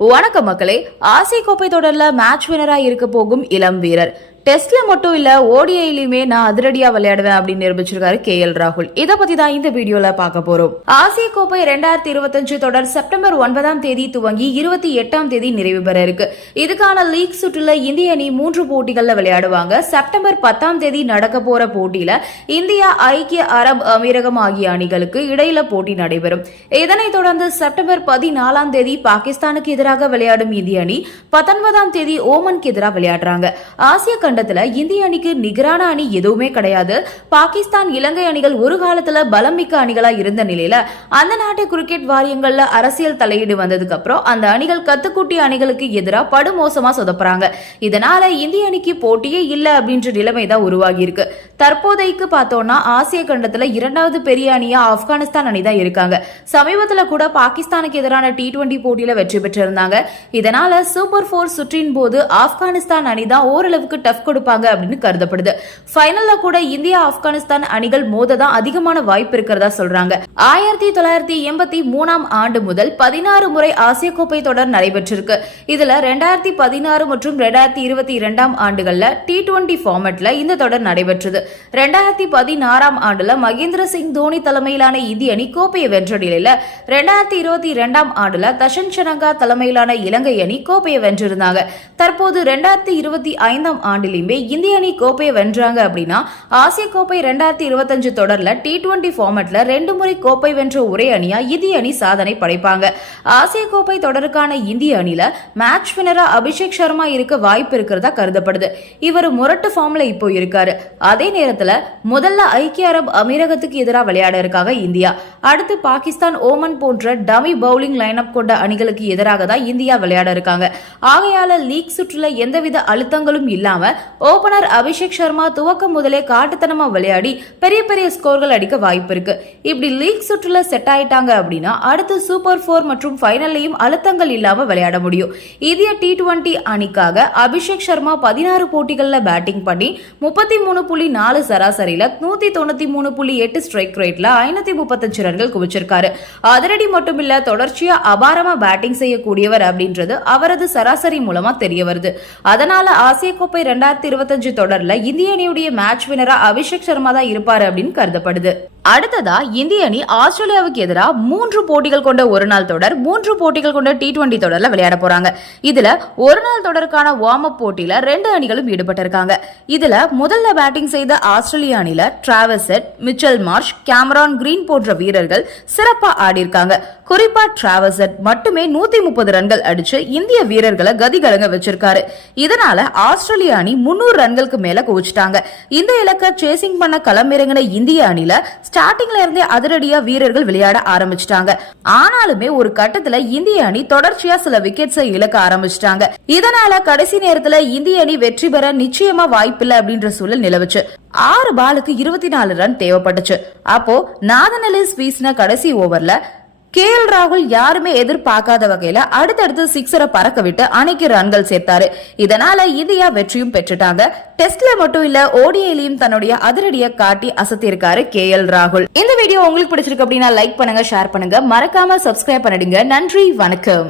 வணக்கம் மக்களே ஆசிய கோப்பை தொடர்ல மேட்ச் வினராக இருக்க போகும் இளம் வீரர். டெஸ்ட்ல மட்டும் இல்ல ஓடிஐலயுமே நான் அதிரடியா விளையாடுவேன் அப்படின்னு நிரூபிச்சிருக்காரு கே எல் ராகுல். இத பத்தி தான் இந்த வீடியோல பார்க்க போறோம். ஆசிய கோப்பை ரெண்டாயிரத்தி இருபத்தஞ்சு தொடர் செப்டம்பர் ஒன்பதாம் தேதி துவங்கி இருபத்தி எட்டாம் தேதி நிறைவு பெற இருக்கு. இதுக்கான லீக் சுற்றுல இந்திய அணி மூன்று போட்டிகள்ல விளையாடுவாங்க. செப்டம்பர் பத்தாம் தேதி நடக்க போற போட்டியில இந்தியா ஐக்கிய அரபு அமீரகம் ஆகிய அணிகளுக்கு இடையில போட்டி நடைபெறும். இதனைத் தொடர்ந்து செப்டம்பர் பதினாலாம் தேதி பாகிஸ்தானுக்கு எதிராக விளையாடும் இந்திய அணி பத்தொன்பதாம் தேதி ஓமனுக்கு எதிராக விளையாடுறாங்க. ஆசிய கண்டத்துல இந்திய அணிக்கு நிகரான அணி எதுவுமே கிடையாது. பாகிஸ்தான் இலங்கை அணிகள் ஒரு காலத்துல பலம் மிக்க அணிகளா இருந்த நிலையில அந்த நாட்டு கிரிக்கெட் வாரியங்கள்ல அரசியல் தலையீடு வந்ததுக்கு அப்புறம் அந்த அணிகள் கத்துக்குட்டி அணிகளுக்கு எதிராக படுமோசமா சொதப்புறாங்க. இதனால இந்திய அணிக்கு போட்டியே இல்ல அப்படின்ற நிலைமை தான் உருவாகி இருக்கு. தற்போதைக்கு பார்த்தோம்னா ஆசிய கண்டத்துல இரண்டாவது பெரிய அணியா ஆப்கானிஸ்தான் அணி தான் இருக்காங்க. சமீபத்துல கூட பாகிஸ்தானுக்கு எதிரான டி டுவெண்டி போட்டியில வெற்றி பெற்றிருந்தாங்க. இதனால சூப்பர் போர் சுற்றின் போது ஆப்கானிஸ்தான் அணி தான் ஓரளவுக்கு டஃப் கொடுப்பாங்க அப்படின்னு கருதப்படுது. ஃபைனல்ல கூட இந்தியா ஆப்கானிஸ்தான் அணிகள் மோத தான் அதிகமான வாய்ப்பு இருக்கிறதா சொல்றாங்க. ஆயிரத்தி தொள்ளாயிரத்தி எண்பத்தி மூணாம் ஆண்டு முதல் பதினாறு முறை ஆசிய கோப்பை தொடர் நடைபெற்றிருக்கு. இதுல ரெண்டாயிரத்தி பதினாறு மற்றும் ரெண்டாயிரத்தி இருபத்தி இரண்டாம் ஆண்டுகள்ல டி டுவெண்டி ஃபார்மேட்ல இந்த தொடர் நடைபெற்றது. ரெண்டாயிரத்தி பதினாறாம் ஆண்டுல மகேந்திர சிங் தோனி தலைமையிலான இந்திய அணி கோப்பையை வென்ற நிலையில ரெண்டாயிரத்தி இருபத்தி இரண்டாம் ஆண்டுல தஷன் சனங்கா தலைமையிலான இலங்கை அணி கோப்பையை வென்றிருந்தாங்க. தற்போது ரெண்டாயிரத்தி இருபத்தி ஐந்தாம் ஆண்டிலுமே இந்திய அணி கோப்பையை வென்றாங்க அப்படின்னா ஆசிய கோப்பை ரெண்டாயிரத்தி இருபத்தஞ்சு தொடர்ல டி டுவெண்டி ஃபார்மெட்ல ரெண்டு முறை கோப்பை வென்ற ஒரே அணியா இந்திய அணி சாதனை படைப்பாங்க. ஆசிய கோப்பை தொடருக்கான இந்திய அணியில மேட்ச் வினரா அபிஷேக் சர்மா இருக்க வாய்ப்பு இருக்கிறதா கருதப்படுது. இவர் முரட்டு ஃபார்ம்ல இப்போ இருக்காரு. அதே நேரத்துல முதல்ல ஐக்கிய அரபு அமீரகத்துக்கு எதிராக விளையாட இருக்காங்க இந்தியா. அடுத்து பாகிஸ்தான் ஓமன் போன்ற டமி பவுலிங் லைனப் கொண்ட அணிகளுக்கு எதிராக தான் இந்தியா விளையாட இருக்காங்க. ஆகையால லீக் சுற்றுல எந்தவித அழுத்தங்களும் இல்லாம ஓபனர் அபிஷேக் சர்மா துவக்கம் முதலே காட்டுத்தனமா விளையாடி பெரிய பெரிய ஸ்கோர்கள் அடிக்க வாய்ப்பு இருக்கு. இப்படி லீக் சுற்றுல செட் ஆயிட்டாங்க அப்படின்னா அடுத்து சூப்பர் போர் மற்றும் ஃபைனல்லையும் அழுத்தங்கள் இல்லாம விளையாட முடியும். இந்திய டி டுவெண்டி அணிக்காக அபிஷேக் சர்மா பதினாறு போட்டிகள்ல பேட்டிங் பண்ணி முப்பத்தி மூணு புள்ளி நாலு சராசரியில நூத்தி தொண்ணூத்தி மூணு புள்ளி எட்டு ஸ்ட்ரைக் ரேட்ல ஐநூத்தி முப்பத்தஞ்சு ரன்கள் குவிச்சிருக்காரு. அதிரடி மட்டும் இல்ல தொடர்ச்சியா அபாரமா பேட்டிங் செய்யக்கூடியவர் அப்படின்றது அவரது சராசரி மூலமா தெரிய வருது. அதனால ஆசிய கோப்பை ரெண்டாயிரத்தி இருபத்தஞ்சு தொடர்ல இந்திய அணியுடைய மேட்ச் வினரா அபிஷேக் சர்மா தான் இருப்பாரு அப்படின்னு கருதப்படுது. அடுத்ததா இந்திய அணி ஆஸ்திரேலியாவுக்கு எதிராக மூன்று போட்டிகள் கொண்ட ஒரு நாள் தொடர் மூன்று போட்டிகள் கொண்ட டி டுவெண்டி தொடர்ல விளையாட போறாங்க. இதுல ஒரு நாள் தொடருக்கான வார்ம் அப் போட்டியில ரெண்டு அணிகளும் ஈடுபட்டிருக்காங்க. இதுல முதல்ல பேட்டிங் செய்த ஆஸ்திரேலிய அணில Travis Head Mitchell Marsh Cameron Green போன்ற வீரர்கள் சிறப்பா ஆடியிருக்காங்க. குறிப்பா டிராவசெட் மட்டுமே நூத்தி முப்பது ரன்கள் அடிச்சு இந்திய வீரர்களை கதிகலங்க வச்சிருக்காரு. இதனால ஆஸ்திரேலிய அணி முன்னூறு ரன்களுக்கு மேல குவிச்சிட்டாங்க. இந்த இலக்கை சேசிங் பண்ண களமிறங்கின இந்திய அணில ஸ்டார்டிங்ல இருந்தே அதிரடியா வீரர்கள் விளையாட ஆரம்பிச்சிட்டாங்க. ஆனாலுமே ஒரு கட்டத்துல இந்திய அணி தொடர்ச்சியா சில விக்கெட்ஸை இழக்க ஆரம்பிச்சிட்டாங்க. இதனால கடைசி நேரத்துல இந்திய அணி வெற்றி பெற நிச்சயமா வாய்ப்பில்லை அப்படின்ற சூழல் நிலவுச்சு. ஆறு பாலுக்கு இருபத்தி நாலு ரன் தேவைப்பட்டுச்சு. அப்போ நாதனலிஸ் வீசின கடைசி ஓவர்ல கே எல் ராகுல் யாருமே எதிர்பார்க்காத வகையில அடுத்தடுத்து சிக்ஸரை பறக்க விட்டு அணைக்கு ரன்கள் சேர்த்தாரு. இதனால இந்தியா வெற்றியும் பெற்றுட்டாங்க. டெஸ்ட்ல மட்டும் இல்ல ஓடிஐலையும் தன்னுடைய அதிரடியை காட்டி அசத்திருக்காரு கே எல் ராகுல். இந்த வீடியோ உங்களுக்கு பிடிச்சிருக்கு அப்படின்னா லைக் பண்ணுங்க ஷேர் பண்ணுங்க. மறக்காம சப்ஸ்கிரைப் பண்ணிடுங்க. நன்றி வணக்கம்.